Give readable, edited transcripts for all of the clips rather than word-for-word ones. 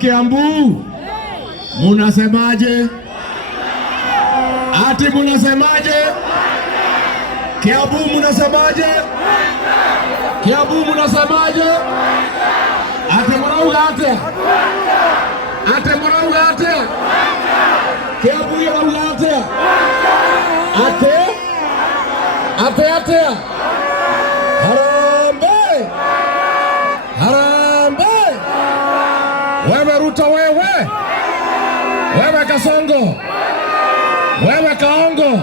Kiambu, munasemaje? Ati munasemaje? Kiambu munasemaje? Kiambu munasemaje? Ati murauga atia? Ati murauga atia? Kiambu murauga atia? Ati? Ati atia? Harambe! Harambe! Wewe Ruto wewe, wewe Kasongo, wewe Kaongo,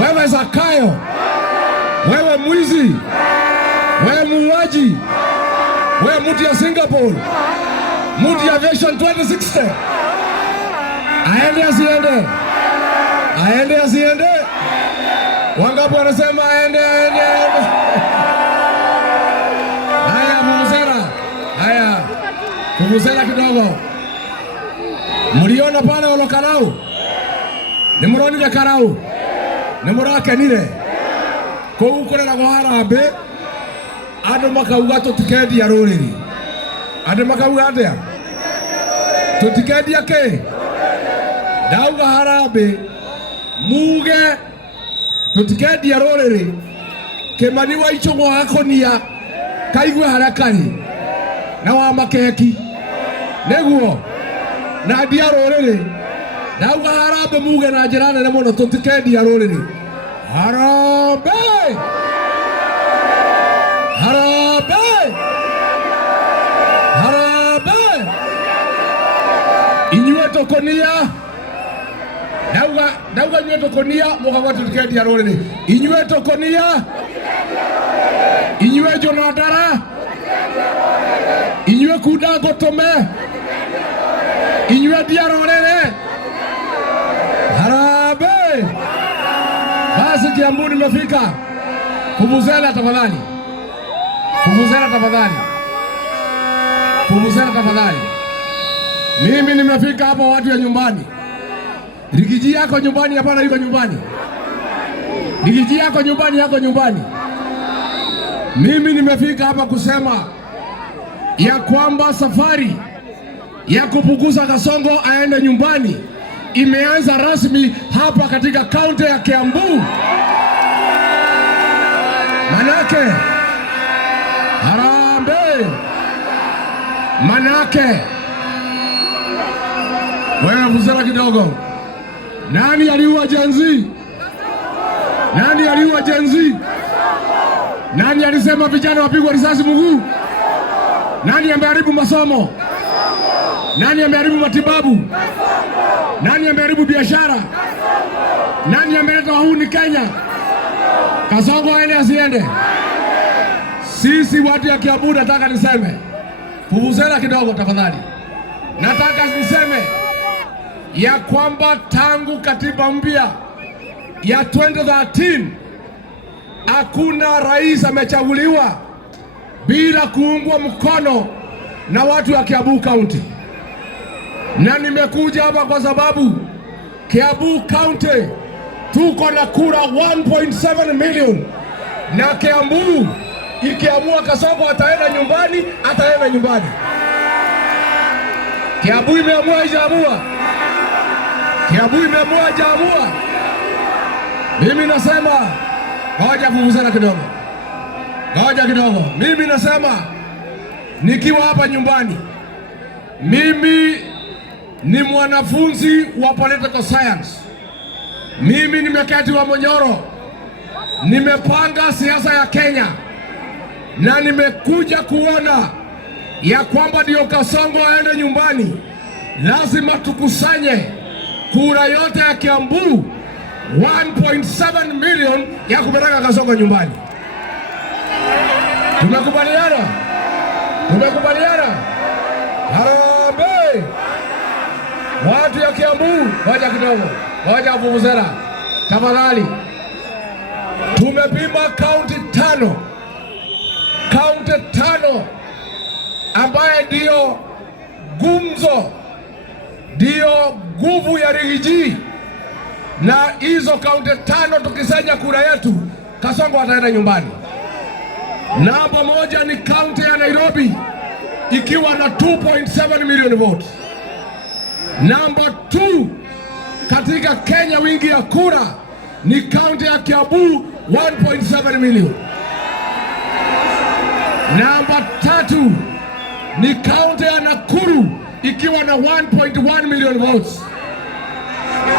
wewe Zakayo, wewe mwizi, wewe muuaji, wewe mtu ya Singapore, mtu ya Vision 2060. Aende asiende? Aende asiende? Wangapi wanasema aende aende aende? Haya muzera, haya. Kuvuzela kidogo. Mliona pale Olokarau? Ni muronire Karau? Ni murakenire? Ko ukorera go Harambe andu makauga tutikedia ruriri. Andu makauga atia? Tutikedia ke? Dauga Harambe muge tutikedia ruriri. Kimani wa ichungo hakonia kaigwe harakari na wa makeki neguo na ndia ruriri dauga Harambe muge na njira nene muno tutikedia ruriri. Harambe! Harambe! Harambe! Inywe tokonia dauga inywe tokonia mugaga tutikedia ruriri. Inywe tokonia inywe Jonadara inywe kuda gotome inywe diarorere. Harambe! Basi Kiambu nimefika. Vuvuzela tafadhali. Vuvuzela tafadhali. Vuvuzela tafadhali. Mimi nimefika hapa watu ya nyumbani. Rigiji yako nyumbani hapana yuko nyumbani. Rigiji yako nyumbani yako nyumbani. Mimi nimefika hapa kusema ya kwamba safari ya kupunguza Kasongo aende nyumbani imeanza rasmi hapa katika kaunti ya Kiambu. Manake Harambe, manake wewe vuzela kidogo. Nani aliua Jenzi? Nani aliua Jenzi? Nani alisema vijana wapigwa risasi mguu? Nani ameharibu masomo? Nani ameharibu matibabu? Nani ameharibu biashara? Nani ameleta wahuni Kenya? Kasongo aende asiende? Sisi watu ya Kiambu nataka niseme. Vuvuzela kidogo tafadhali. Nataka niseme ya kwamba tangu katiba mpya ya 2013 hakuna rais amechaguliwa bila kuungwa mkono na watu wa Kiambu County. Na nimekuja hapa kwa sababu Kiambu County tuko na kura 1.7 million. Na Kiambu ikiamua Kasongo ataenda nyumbani, ataenda nyumbani. Kiambu imeamua ijaamua. Kiambu imeamua ijaamua. Mimi nasema Ngoja vuvuzela kidogo. Ngoja kidogo. Mimi nasema nikiwa hapa nyumbani, mimi ni mwanafunzi wa political science. Mimi nimeketi wa Monyoro, nimepanga siasa ya Kenya na nimekuja kuona ya kwamba ndio Kasongo aende nyumbani. Lazima tukusanye kura yote ya Kiambu 1.7 million ya kupeleka Kasongo nyumbani. Tumekubaliana? Tumekubaliana? Harambee! Watu ya Kiambu, waja kidogo, waja vuvuzela. Tafadhali. Tumepima kaunti 5. Kaunti 5 ambaye ndio gumzo, ndio nguvu ya Rigiji. Na hizo kaunti 5 tukisanya kura yetu, Kasongo ataenda nyumbani. Namba 1 ni kaunti ya Nairobi ikiwa na 2.7 million votes. Namba 2 katika Kenya wingi ya kura ni kaunti ya Kiambu 1.7 million. Namba 3 ni kaunti ya Nakuru ikiwa na 1.1 million votes.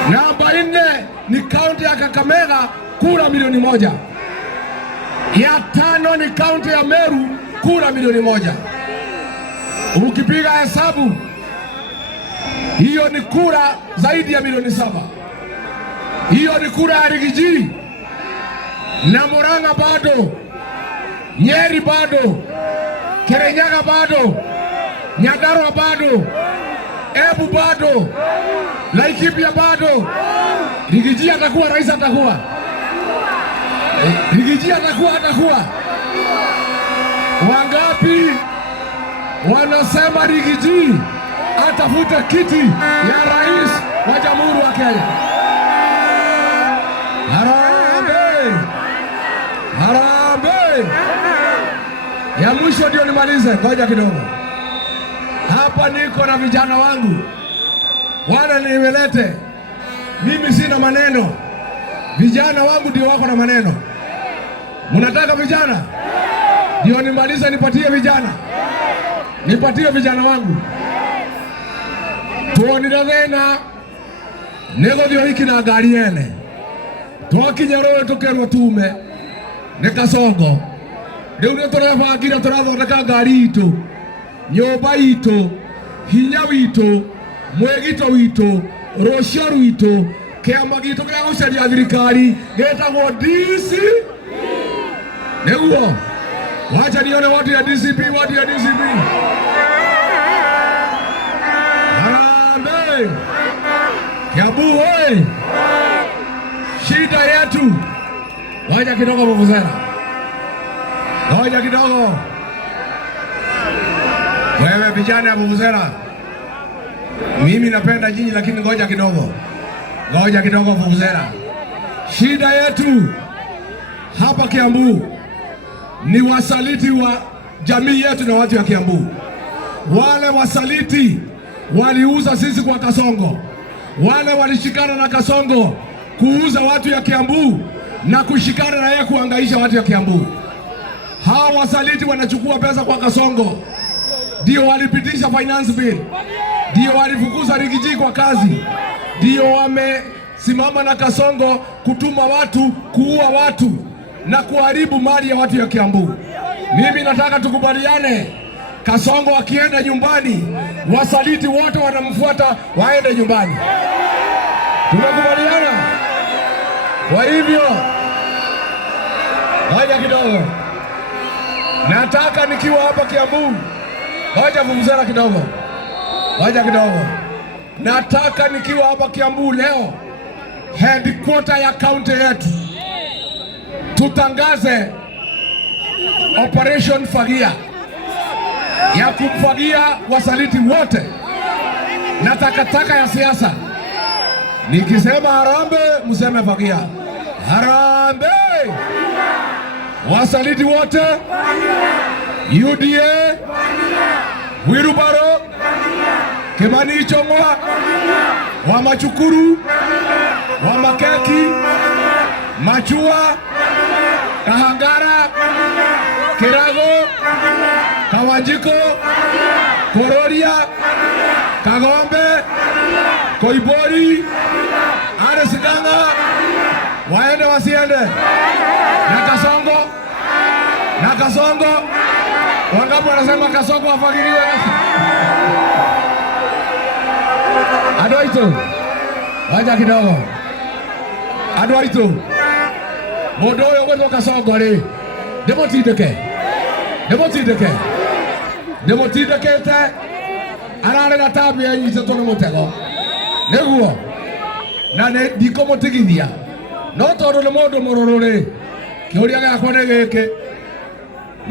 Namba 4 ni kaunti ya Kakamega kura milioni 1. Ya 5 ni kaunti ya Meru kura milioni 1. Ukipiga hesabu hiyo ni kura zaidi ya milioni 7. Hiyo ni kura ya Rigiji. Na Murang'a bado, Nyeri bado, Kirinyaga bado, Nyandarua bado, Embu bado, Laikipia bado. Rigiji atakuwa rais, atakuwa Rigiji atakuwa. Wangapi wanasema Rigiji atafuta kiti ya rais wa Jamhuri ya Kenya? Harambee! Harambee! Ya mwisho ndio nimalize, ngoja kidogo. Hapa niko na vijana wangu, wana nimelete. Mimi sina maneno, vijana wangu ndio wako na maneno. Munataka vijana? Ndio nimalize, nipatie vijana. Nipatie vijana wangu. Tuonira thina nego thio hiki na ngari ene. Twakinya roe tukerwo tume ni Kasongo. Riu ni turebangira turathondeka ngari itu, nyumba itu, hinya witu, mwegito witu, rucio rwitu, kiama gitu gia gucaria thirikari getagwo DC. Niguo wacha nione watu ya DCP, watu ya DCP. Harambee! Kiambu hoi! Shida yetu. Ngoja kidogo vuvuzela. Ngoja kidogo. Wewe vijana ya vuvuzela, mimi napenda nyinyi lakini ngoja kidogo. Ngoja kidogo vuvuzela. Shida yetu hapa Kiambu ni wasaliti wa jamii yetu na watu ya Kiambu. Wale wasaliti waliuza sisi kwa Kasongo. Wale walishikana na Kasongo kuuza watu ya Kiambu na kushikana na yeye kuhangaisha watu ya Kiambu. Hawa wasaliti wanachukua pesa kwa Kasongo. Ndio walipitisha finance bill. Ndio walifukuza Rigiji kwa kazi. Ndio wamesimama na Kasongo kutuma watu kuua watu na kuharibu mali ya watu ya Kiambu. Mimi nataka tukubaliane, Kasongo akienda nyumbani, wasaliti wote wanamfuata waende nyumbani. Tumekubaliana? Kwa hivyo, ngoja kidogo. Nataka nikiwa hapa Kiambu, ngoja vuvuzela kidogo. Ngoja kidogo. Nataka nikiwa hapa Kiambu leo, headquarter ya county yetu, tutangaze Operation Fagia ya kumfagia wasaliti wote na takataka ya siasa. Nikisema harambee, mseme fagia. Harambee! Wasaliti wote, UDA, Wilbaro, Kimani Ichung'wa, Wamachukuru, Wamakeki, Machua, Wangara, Kirago, Kawanjiko, Kororia, Kagombe, Koibori, Aresiganga, waende wasiende, na Kasongo, wangapi wanasema Kasongo afagiliwe? Adoito, waja kidogo. Adoito, mundu uyu gwitwo Kasongo ri, ndimutindikite, ararega tambia inyitetwo ni mutego, niguo na ndikumutigithia, no tondu ni mundu mururu ri, kiuria giakwa ni giki,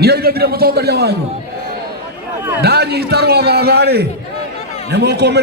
niĩ ithethire mũtongoria wanyu ndanyita rwagaga ri, nĩ mũkũmĩ